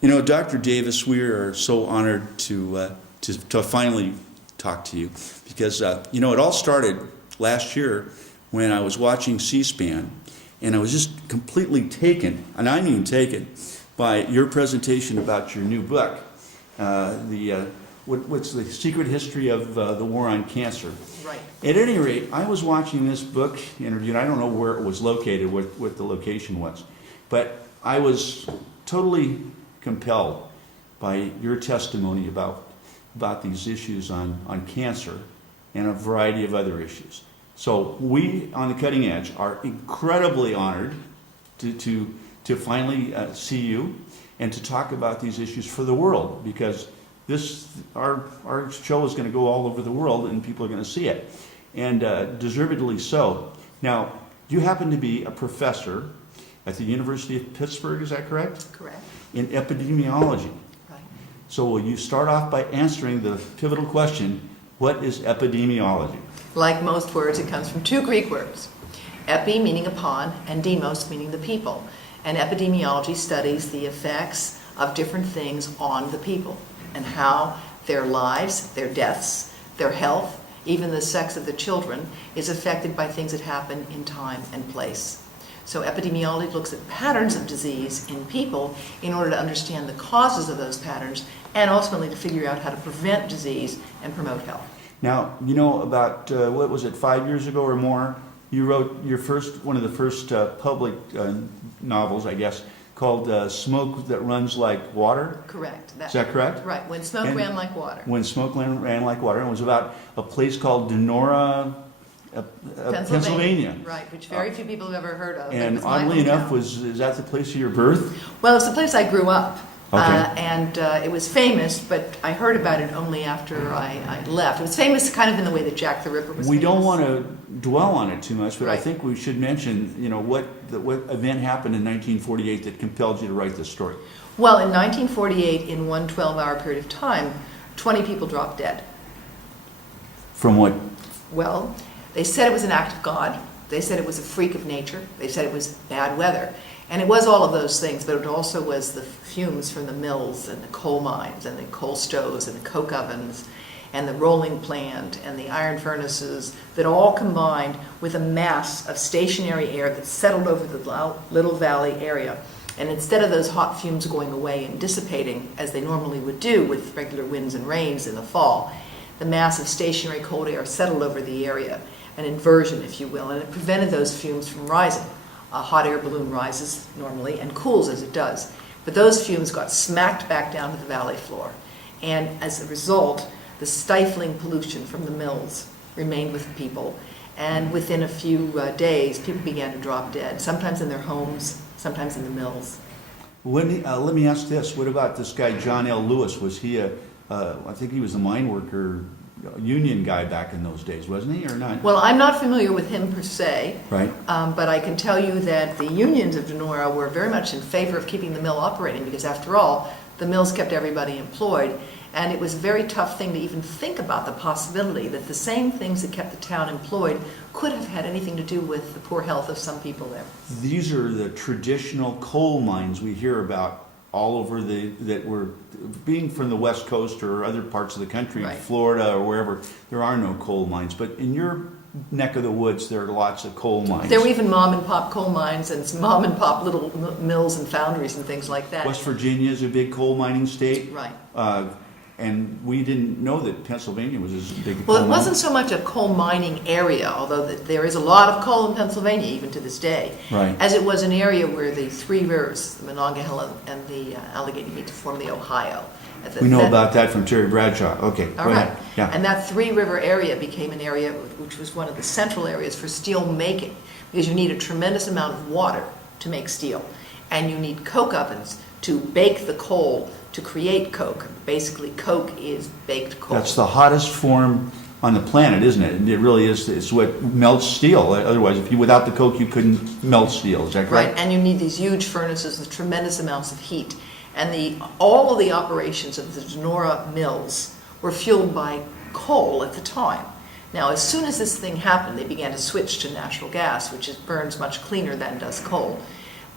You know, Dr. Davis, we are so honored to finally talk to you because, you know, it all started last year when I was watching C-SPAN, and I was just completely taken, and I mean taken, by your presentation about your new book, what's the secret history of the war on cancer. Right. At any rate, I was watching this book interview, and I don't know where it was located, what the location was, but I was totally compelled by your testimony about these issues on cancer and a variety of other issues. So we on the Cutting Edge are incredibly honored to finally see you and to talk about these issues for the world, because our show is going to go all over the world and people are going to see it, and deservedly so. Now, you happen to be a professor at the University of Pittsburgh, is that correct? Correct. In epidemiology. Right. So will you start off by answering the pivotal question, what is epidemiology? Like most words, it comes from two Greek words. Epi meaning upon, and demos meaning the people. And epidemiology studies the effects of different things on the people and how their lives, their deaths, their health, even the sex of the children is affected by things that happen in time and place. So epidemiology looks at patterns of disease in people in order to understand the causes of those patterns and ultimately to figure out how to prevent disease and promote health. Now, you know, about, what was it, 5 years ago or more, you wrote one of the first public novels, I guess, called Smoke That Runs Like Water. Correct. Is that correct? Right, When Smoke Ran Like Water. When Smoke Ran Like Water. And it was about a place called Denora, Pennsylvania. Right, which very few people have ever heard of. And oddly enough, is that the place of your birth? Well, it's the place I grew up. Okay. It was famous, but I heard about it only after I left. It was famous kind of in the way that Jack the Ripper was famous. We don't want to dwell on it too much, but I Right. think we should mention, you know, what event happened in 1948 that compelled you to write this story. Well, in 1948, in one 12-hour period of time, 20 people dropped dead. From what? Well, they said it was an act of God. They said it was a freak of nature. They said it was bad weather. And it was all of those things, but it also was the fumes from the mills and the coal mines and the coal stoves and the coke ovens and the rolling plant and the iron furnaces that all combined with a mass of stationary air that settled over the Little Valley area. And instead of those hot fumes going away and dissipating, as they normally would do with regular winds and rains in the fall, the mass of stationary cold air settled over the area, an inversion, if you will, and it prevented those fumes from rising. A hot air balloon rises normally and cools as it does. But those fumes got smacked back down to the valley floor. And as a result, the stifling pollution from the mills remained with people. And within a few days, people began to drop dead, sometimes in their homes, sometimes in the mills. Let me ask this. What about this guy, John L. Lewis? Was he I think he was a mine worker, union guy back in those days, wasn't he, or not? Well, I'm not familiar with him per se, Right. But I can tell you that the unions of Denora were very much in favor of keeping the mill operating because, after all, the mills kept everybody employed, and it was a very tough thing to even think about the possibility that the same things that kept the town employed could have had anything to do with the poor health of some people there. These are the traditional coal mines we hear about all over that were being from the West Coast or other parts of the country, Right. Florida or wherever. There are no coal mines, but in your neck of the woods, there are lots of coal mines. There were even mom and pop coal mines and some mom and pop little mills and foundries and things like that. West Virginia is a big coal mining state. Right. And we didn't know that Pennsylvania was as big a coal Well, it mine. wasn't so much a coal mining area, although there is a lot of coal in Pennsylvania even to this day, Right. as it was an area where the three rivers, the Monongahela and the Allegheny, meet to form the Ohio. We know about that from Terry Bradshaw. Okay, All go right. ahead. Yeah. And that three-river area became an area which was one of the central areas for steel making, because you need a tremendous amount of water to make steel, and you need coke ovens to bake the coal to create coke. Basically, coke is baked coal. That's the hottest form on the planet, isn't it? It really is. It's what melts steel. Otherwise, without the coke, you couldn't melt steel. Is that correct? Right, and you need these huge furnaces with tremendous amounts of heat. And all of the operations of the Denora mills were fueled by coal at the time. Now, as soon as this thing happened, they began to switch to natural gas, which burns much cleaner than does coal.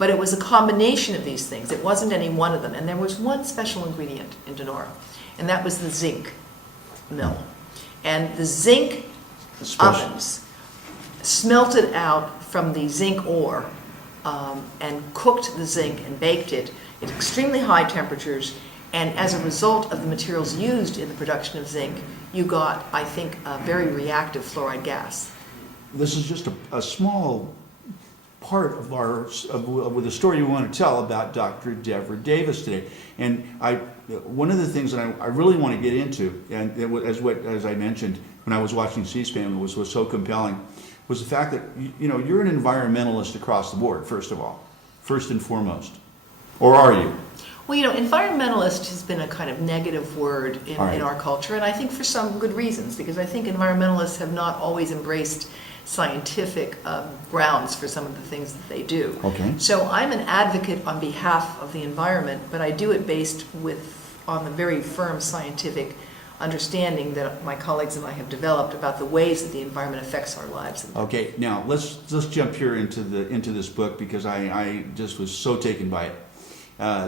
But it was a combination of these things. It wasn't any one of them. And there was one special ingredient in Denora, and that was the zinc mill. And the zinc ovens smelted out from the zinc ore and cooked the zinc and baked it at extremely high temperatures. And as a result of the materials used in the production of zinc, you got, I think, a very reactive fluoride gas. This is just a small part of of the story we want to tell about Dr. Devra Davis today. And one of the things that I really want to get into, and as I mentioned when I was watching C-SPAN, was so compelling, was the fact that you're an environmentalist across the board, first and foremost. Or are you? Well, environmentalist has been a kind of negative word in our culture, and I think for some good reasons, because I think environmentalists have not always embraced scientific grounds for some of the things that they do. Okay. So I'm an advocate on behalf of the environment, but I do it based on the very firm scientific understanding that my colleagues and I have developed about the ways that the environment affects our lives. Okay, now let's jump here into this book, because I just was so taken by it.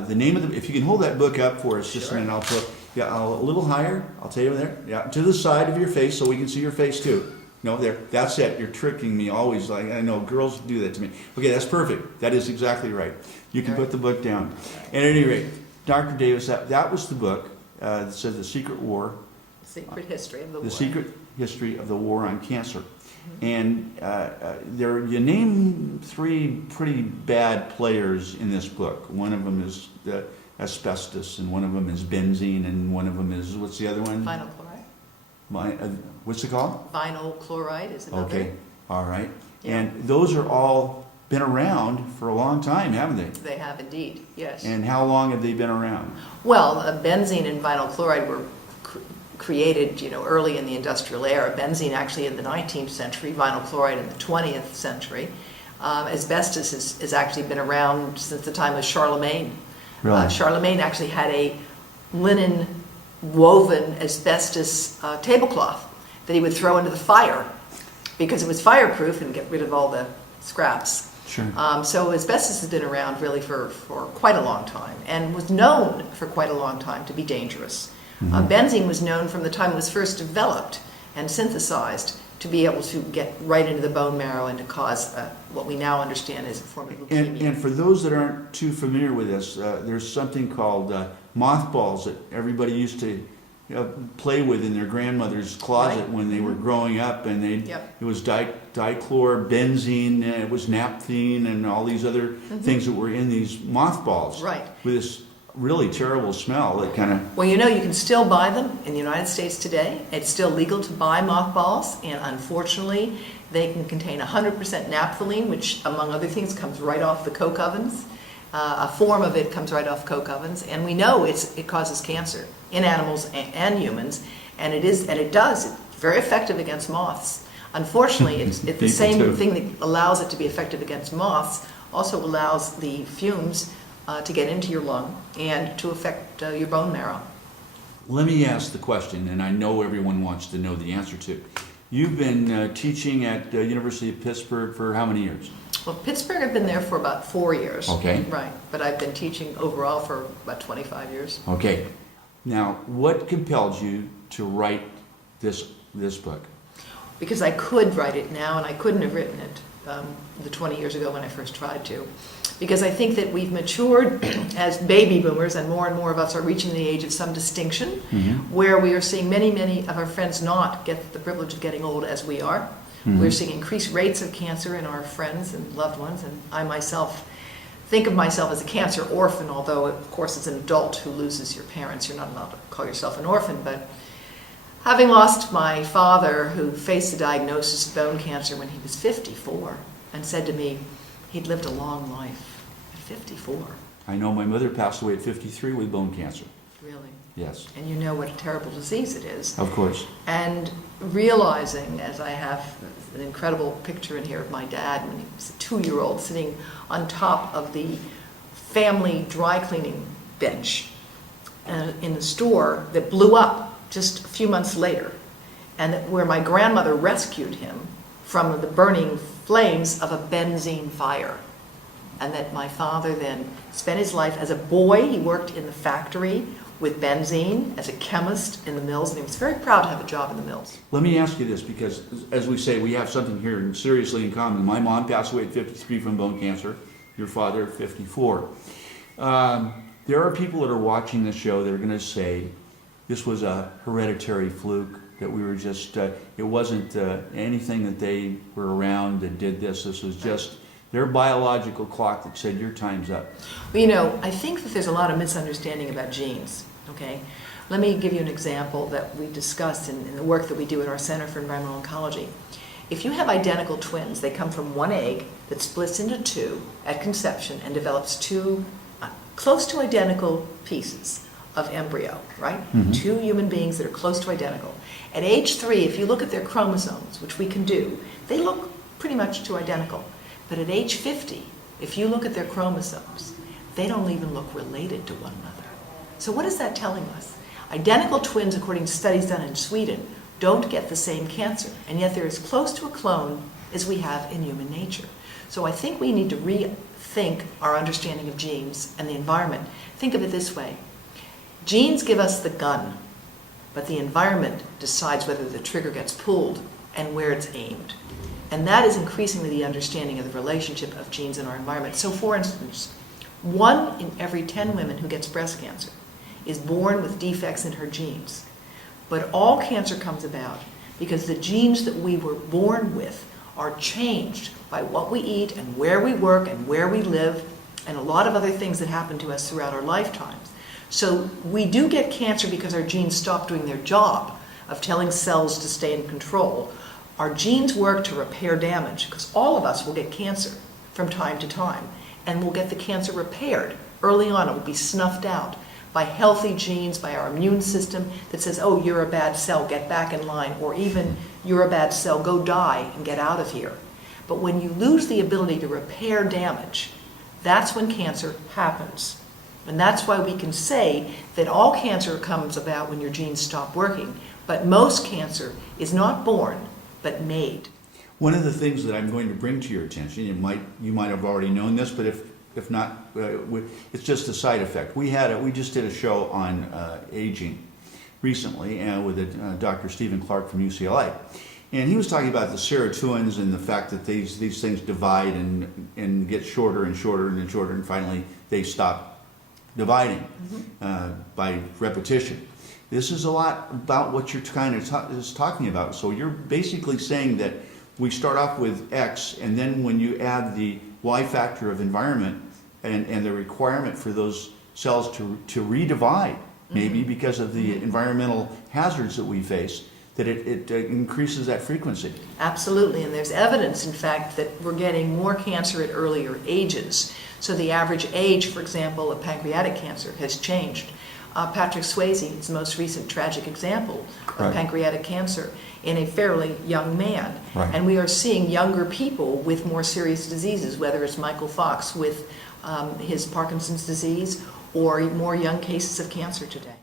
The name of if you can hold that book up for us just a minute, I'll put a little higher. I'll tell you there. Yeah, to the side of your face so we can see your face too. No, there. That's it. You're tricking me always. Like I know girls do that to me. Okay, that's perfect. That is exactly right. You can put the book down. At any rate, Dr. Davis, that was the book that said The Secret War. Secret History of the War. The Secret History of the War on Cancer. And you name 3 pretty bad players in this book. One of them is asbestos, and one of them is benzene, and one of them is, what's the other one? Vinyl chloride. What's it called? Vinyl chloride is another. Okay, all right. Yeah. And those are all been around for a long time, haven't they? They have indeed, yes. And how long have they been around? Well, benzene and vinyl chloride were created, early in the industrial era. Benzene actually in the 19th century, vinyl chloride in the 20th century. Asbestos has actually been around since the time of Charlemagne. Really? Charlemagne actually had a linen woven asbestos tablecloth that he would throw into the fire because it was fireproof and get rid of all the scraps. Sure. So asbestos has been around really for quite a long time and was known for quite a long time to be dangerous. Benzene was known from the time it was first developed and synthesized to be able to get right into the bone marrow and to cause what we now understand is a form of leukemia. And for those that aren't too familiar with this, there's something called mothballs that everybody used to play with in their grandmother's closet when they were growing up, and it was dichlorobenzene, it was naphthene, and all these other things that were in these mothballs. Right. With this really terrible smell that kind of... Well, you can still buy them in the United States today. It's still legal to buy mothballs, and unfortunately, they can contain 100% naphthalene, which, among other things, comes right off the coke ovens. A form of it comes right off coke ovens, and we know it causes cancer in animals and humans, and it does. It's very effective against moths. Unfortunately, it's the same thing that allows it to be effective against moths also allows the fumes to get into your lung and to affect your bone marrow. Let me ask the question, and I know everyone wants to know the answer to. You've been teaching at the University of Pittsburgh for how many years? Well, Pittsburgh, I've been there for about 4 years. Okay. Right, but I've been teaching overall for about 25 years. Okay. Now, what compelled you to write this book? Because I could write it now, and I couldn't have written it the 20 years ago when I first tried to. Because I think that we've matured as baby boomers, and more of us are reaching the age of some distinction, where we are seeing many of our friends not get the privilege of getting old as we are. We're seeing increased rates of cancer in our friends and loved ones, and I myself think of myself as a cancer orphan, although of course as an adult who loses your parents, you're not allowed to call yourself an orphan. But having lost my father, who faced the diagnosis of bone cancer when he was 54, and said to me he'd lived a long life at 54. I know my mother passed away at 53 with bone cancer. Really? Yes. And you know what a terrible disease it is. Of course. And realizing, as I have an incredible picture in here of my dad when he was a 2-year-old sitting on top of the family dry cleaning bench in the store that blew up just a few months later, and where my grandmother rescued him from the burning flames of a benzene fire. and that my father then spent his life as a boy. He worked in the factory with benzene as a chemist in the mills, and he was very proud to have a job in the mills. Let me ask you this, because as we say, we have something here seriously in common. My mom passed away at 53 from bone cancer, your father at 54. There are people that are watching this show that are going to say this was a hereditary fluke, that we were just, it wasn't anything that they were around that did this. This was just their biological clock that said your time's up. Well, you know, I think that there's a lot of misunderstanding about genes, okay? Let me give you an example that we discussed in the work that we do at our Center for Environmental Oncology. If you have identical twins, they come from one egg that splits into two at conception and develops two close to identical pieces of embryo, right? Mm-hmm. Two human beings that are close to identical. At age 3, if you look at their chromosomes, which we can do, they look pretty much too identical. But at age 50, if you look at their chromosomes, they don't even look related to one another. So what is that telling us? Identical twins, according to studies done in Sweden, don't get the same cancer, and yet they're as close to a clone as we have in human nature. So I think we need to rethink our understanding of genes and the environment. Think of it this way. Genes give us the gun, but the environment decides whether the trigger gets pulled and where it's aimed. And that is increasingly the understanding of the relationship of genes in our environment. So for instance, 1 in every 10 women who gets breast cancer is born with defects in her genes. But all cancer comes about because the genes that we were born with are changed by what we eat and where we work and where we live and a lot of other things that happen to us throughout our lifetimes. So we do get cancer because our genes stop doing their job of telling cells to stay in control. Our genes work to repair damage because all of us will get cancer from time to time, and we'll get the cancer repaired. Early on, it will be snuffed out by healthy genes, by our immune system that says, oh, you're a bad cell, get back in line, or even you're a bad cell, go die and get out of here. But when you lose the ability to repair damage, that's when cancer happens. And that's why we can say that all cancer comes about when your genes stop working, but most cancer is not born, but made. One of the things that I'm going to bring to your attention, you might have already known this, but if not, it's just a side effect. We just did a show on aging recently with Dr. Stephen Clark from UCLA, and he was talking about the serotonins and the fact that these things divide and get shorter and shorter and shorter, and finally they stop dividing by repetition. This is a lot about what you're kind of talking about. So you're basically saying that we start off with X, and then when you add the Y factor of environment and the requirement for those cells to redivide, maybe because of the environmental hazards that we face, that it increases that frequency. Absolutely, and there's evidence, in fact, that we're getting more cancer at earlier ages. So the average age, for example, of pancreatic cancer has changed. Patrick Swayze is the most recent tragic example of pancreatic cancer in a fairly young man. Right. And we are seeing younger people with more serious diseases, whether it's Michael Fox with his Parkinson's disease or more young cases of cancer today.